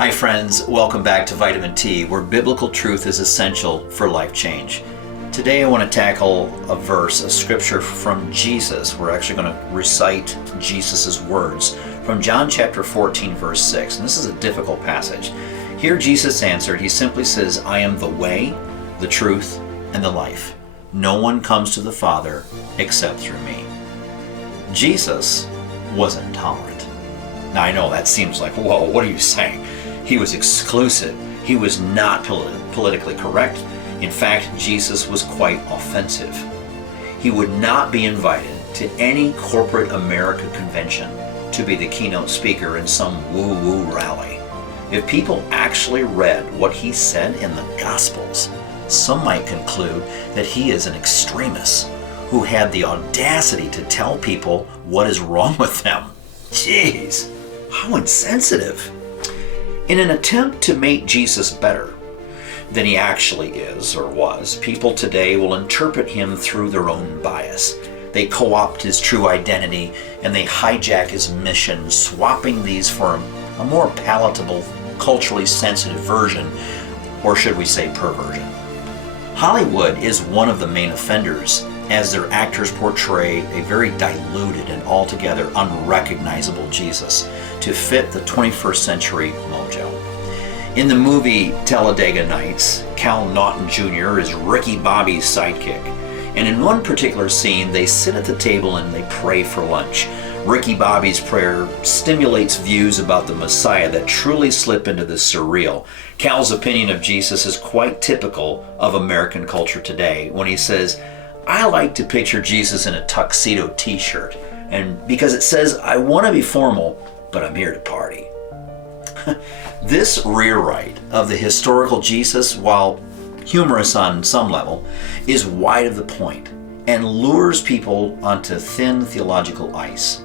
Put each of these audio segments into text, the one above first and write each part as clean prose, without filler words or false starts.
Hi friends, welcome back to Vitamin T, where biblical truth is essential for life change. Today I want to tackle a verse of scripture from Jesus. We're actually going to recite Jesus' words from John chapter 14, verse 6. And this is a difficult passage. Here Jesus answered, he simply says, I am the way, the truth, and the life. No one comes to the Father except through me. Jesus was intolerant. Now I know that seems like, whoa, what are you saying? He was exclusive. He was not politically correct. In fact, Jesus was quite offensive. He would not be invited to any corporate America convention to be the keynote speaker in some woo-woo rally. If people actually read what he said in the Gospels, some might conclude that he is an extremist who had the audacity to tell people what is wrong with them. Jeez, how insensitive. In an attempt to make Jesus better than he actually is or was, people today will interpret him through their own bias. They co-opt his true identity and they hijack his mission, swapping these for a more palatable, culturally sensitive version, or should we say perversion. Hollywood is one of the main offenders, as their actors portray a very diluted and altogether unrecognizable Jesus to fit the 21st century mojo. In the movie Talladega Nights, Cal Naughton Jr. is Ricky Bobby's sidekick, and in one particular scene they sit at the table and they pray for lunch. Ricky Bobby's prayer stimulates views about the Messiah that truly slip into the surreal. Cal's opinion of Jesus is quite typical of American culture today when he says, I like to picture Jesus in a tuxedo t-shirt, and because it says, I want to be formal, but I'm here to party. This rewrite of the historical Jesus, while humorous on some level, is wide of the point and lures people onto thin theological ice.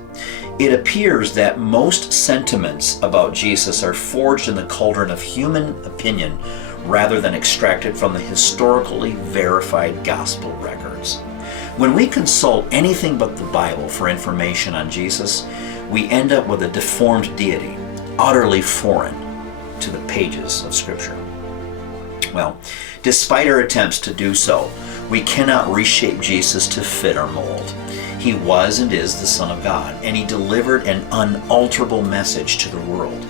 It appears that most sentiments about Jesus are forged in the cauldron of human opinion rather than extracted from the historically verified gospel records. When we consult anything but the Bible for information on Jesus, we end up with a deformed deity, utterly foreign to the pages of Scripture. Well, despite our attempts to do so, we cannot reshape Jesus to fit our mold. He was and is the Son of God, and he delivered an unalterable message to the world.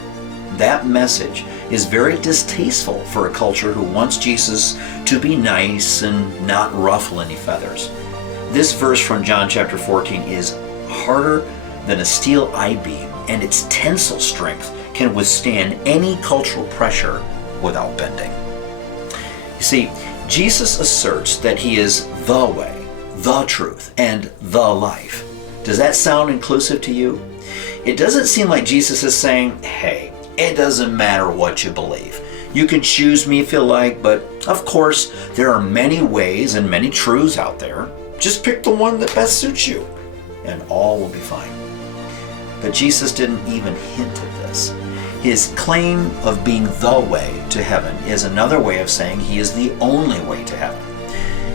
That message is very distasteful for a culture who wants Jesus to be nice and not ruffle any feathers. This verse from John chapter 14 is harder than a steel I-beam, and its tensile strength can withstand any cultural pressure without bending. You see, Jesus asserts that he is the way, the truth, and the life. Does that sound inclusive to you? It doesn't seem like Jesus is saying, hey, it doesn't matter what you believe. You can choose me if you like, but of course, there are many ways and many truths out there. Just pick the one that best suits you, and all will be fine. But Jesus didn't even hint at this. His claim of being the way to heaven is another way of saying he is the only way to heaven.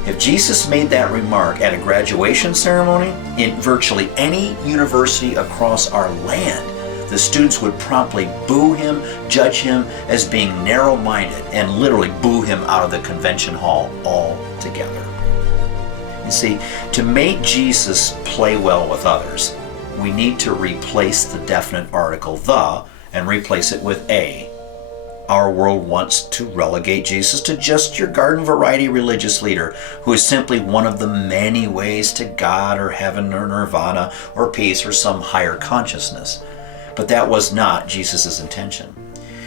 If Jesus made that remark at a graduation ceremony in virtually any university across our land, the students would promptly boo him, judge him as being narrow-minded, and literally boo him out of the convention hall altogether. You see, to make Jesus play well with others, we need to replace the definite article the and replace it with a. Our world wants to relegate Jesus to just your garden variety religious leader who is simply one of the many ways to God or heaven or nirvana or peace or some higher consciousness. But that was not Jesus' intention.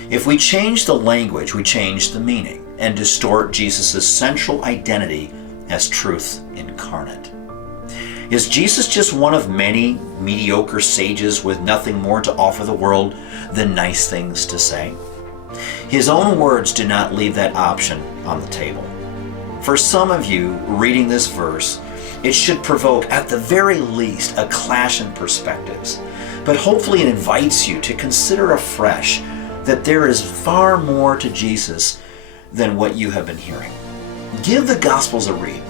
If we change the language, we change the meaning and distort Jesus' central identity as truth incarnate. Is Jesus just one of many mediocre sages with nothing more to offer the world than nice things to say? His own words do not leave that option on the table. For some of you reading this verse, it should provoke at the very least a clash in perspectives, but hopefully it invites you to consider afresh that there is far more to Jesus than what you have been hearing. Give the Gospels a read.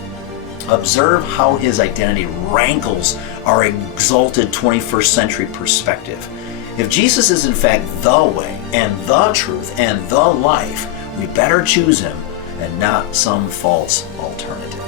Observe how his identity rankles our exalted 21st century perspective. If Jesus is in fact the way and the truth and the life, we better choose him and not some false alternative.